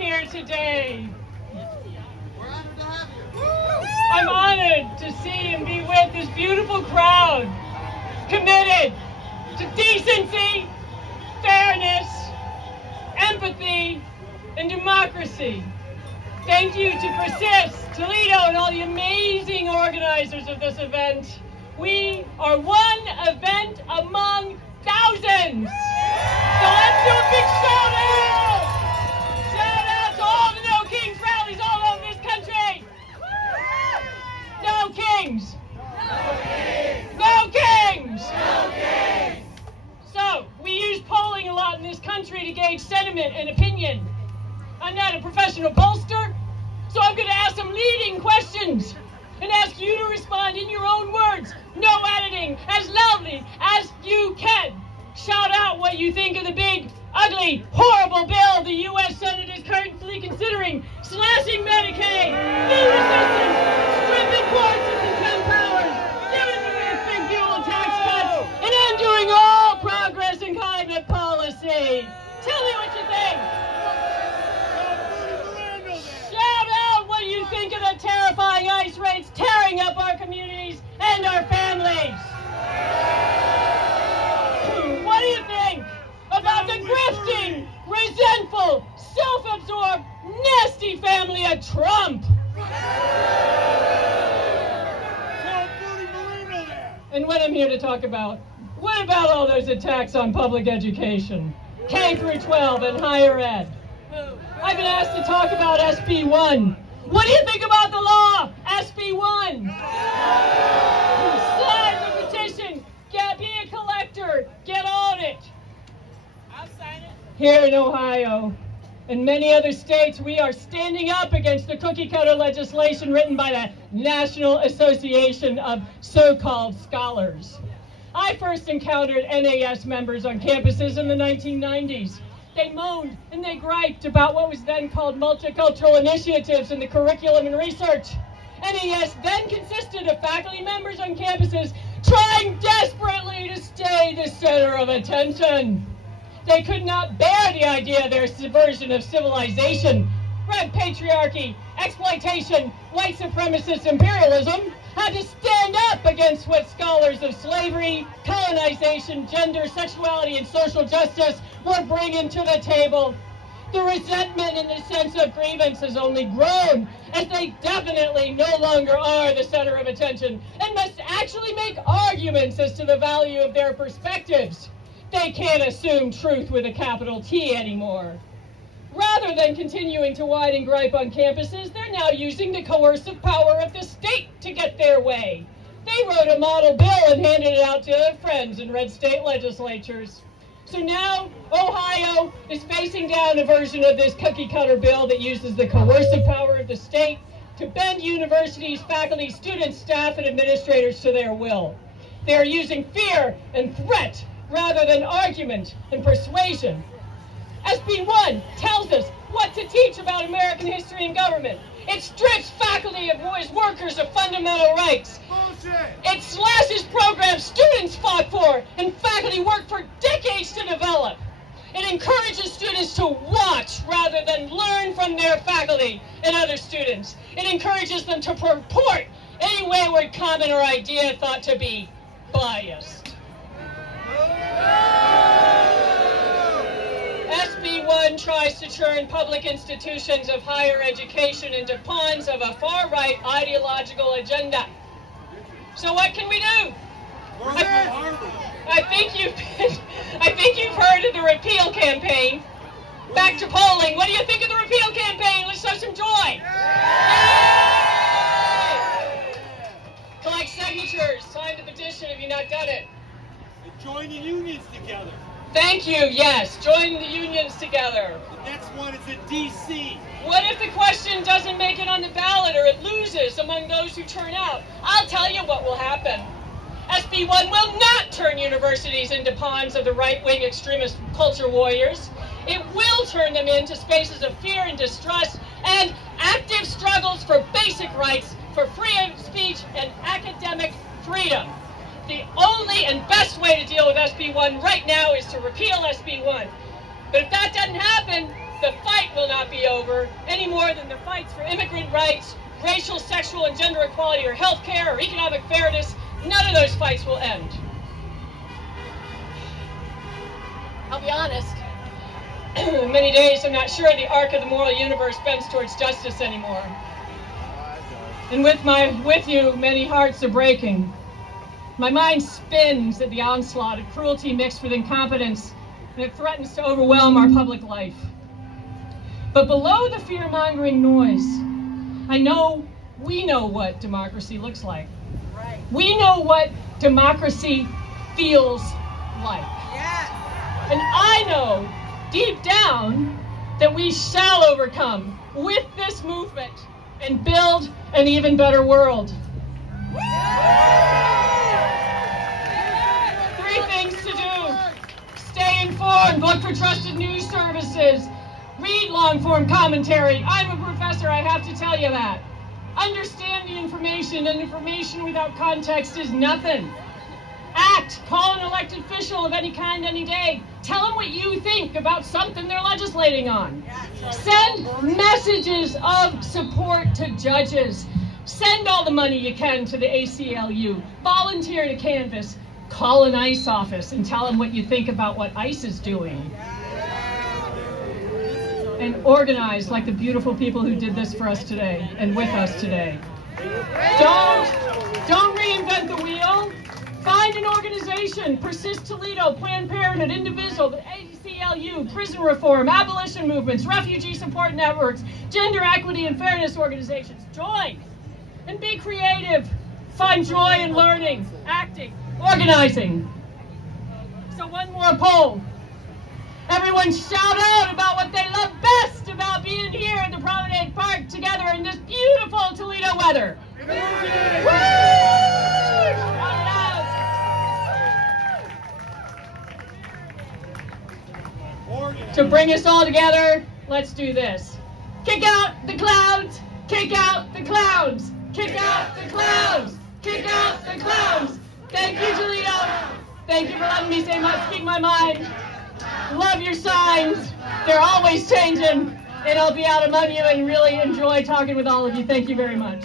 here today. We're honored to have you. I'm honored to see and be with this beautiful crowd, committed to decency, fairness, empathy, and democracy. Thank you to Persist, Toledo, and all the amazing organizers of this event. We are one event among thousands. So let's do a big shout out! Shout out to all the No Kings rallies all over this country. No Kings! No Kings! No Kings! So, we use polling a lot in this country to gauge sentiment and opinion. I'm not a professional pollster, so I'm going to ask some leading questions and ask you to respond in your own words. No editing, as loudly as you can. Shout out what you think of the big, ugly, horrible bill the U.S. Senate is currently considering, slashing Medicaid, food assistance, stripping courts and contempt powers, giving the rich big fuel tax cuts, and undoing all progress in climate policy. Tell me what you think. Shout out what you think of the terrifying ICE raids tearing up our communities and our families. What do you think about the grifting, resentful, self-absorbed, nasty family of Trump? And what I'm here to talk about, what about all those attacks on public education, K through 12 and higher ed? I've been asked to talk about SB 1. What do you think about the law, SB 1? Sign the petition. Be a collector. Get on it. I'll sign it. Here in Ohio and many other states, we are standing up against the cookie-cutter legislation written by the National Association of So-Called Scholars. I first encountered NAS members on campuses in the 1990s. They moaned and they griped about what was then called multicultural initiatives in the curriculum and research. NAS then consisted of faculty members on campuses trying desperately to stay the center of attention. They could not bear the idea of their subversion of civilization, red patriarchy, exploitation, white supremacist imperialism, had to stand up against what scholars of slavery, colonization, gender, sexuality, and social justice were bringing to the table. The resentment and the sense of grievance has only grown, as they definitely no longer are the center of attention and must actually make arguments as to the value of their perspectives. They can't assume truth with a capital T anymore. Rather than continuing to whine and gripe on campuses, they're now using the coercive power of the state to get their way. They wrote a model bill and handed it out to their friends in red state legislatures. So now, Ohio is facing down a version of this cookie-cutter bill that uses the coercive power of the state to bend universities, faculty, students, staff, and administrators to their will. They are using fear and threat rather than argument and persuasion. SB 1 tells us what to teach about American history and government. It strips faculty as workers of fundamental rights. Bullshit! It slashes programs students fought for and faculty worked for decades to develop. It encourages students to watch rather than learn from their faculty and other students. It encourages them to purport any wayward comment or idea thought to be biased. SB 1 tries to turn public institutions of higher education into pawns of a far-right ideological agenda. So what can we do? I think you've heard of the repeal campaign. Back to polling. What do you think of the repeal campaign? Let's show some joy. Yay! Collect signatures. Sign the petition if you've not done it. And join the unions together. Thank you, yes. Join the unions together. The next one is in D.C. What if the question doesn't make it on the ballot or it loses among those who turn out? I'll tell you what will happen. SB 1 will not turn universities into pawns of the right-wing extremist culture warriors. It will turn them into spaces of fear and distrust and active struggles for basic rights, for free speech and academic freedom. The only and best way to deal with SB 1 right now is to repeal SB 1. But if that doesn't happen, The fight will not be over any more than the fights for immigrant rights, racial, sexual, and gender equality, or health care, or economic fairness. None of those fights will end. I'll be honest. Many days I'm not sure the arc of the moral universe bends towards justice anymore. And with you, many hearts are breaking. My mind spins at the onslaught of cruelty mixed with incompetence, and it threatens to overwhelm our public life. But below the fear-mongering noise, we know what democracy looks like. Right. We know what democracy feels like. Yes. And I know deep down that we shall overcome with this movement and build an even better world. Three things to do. Stay informed, look for trusted news services, read long-form commentary. I'm a professor, I have to tell you that. Understand the information, and information without context is nothing. Act, call an elected official of any kind any day. Tell them what you think about something they're legislating on. Send messages of support to judges. Send all the money you can to the ACLU. Volunteer to canvass. Call an ICE office and tell them what you think about what ICE is doing. And organize like the beautiful people who did this for us today and with us today. Don't reinvent the wheel. Find an organization, Persist Toledo, Planned Parenthood, Indivisible, the ACLU, prison reform, abolition movements, refugee support networks, gender equity and fairness organizations. Join and be creative. Find joy in learning, acting, organizing. So one more poll. Everyone shout out about what they love best about being here at the Promenade Park together in this beautiful Toledo weather. To bring us all together, let's do this. Kick out the clouds, kick out the clouds, kick out the clouds, kick out the clouds. Thank you, Toledo. Thank you for letting me speak my mind. Love your signs. They're always changing, and I'll be out among you and really enjoy talking with all of you. Thank you very much.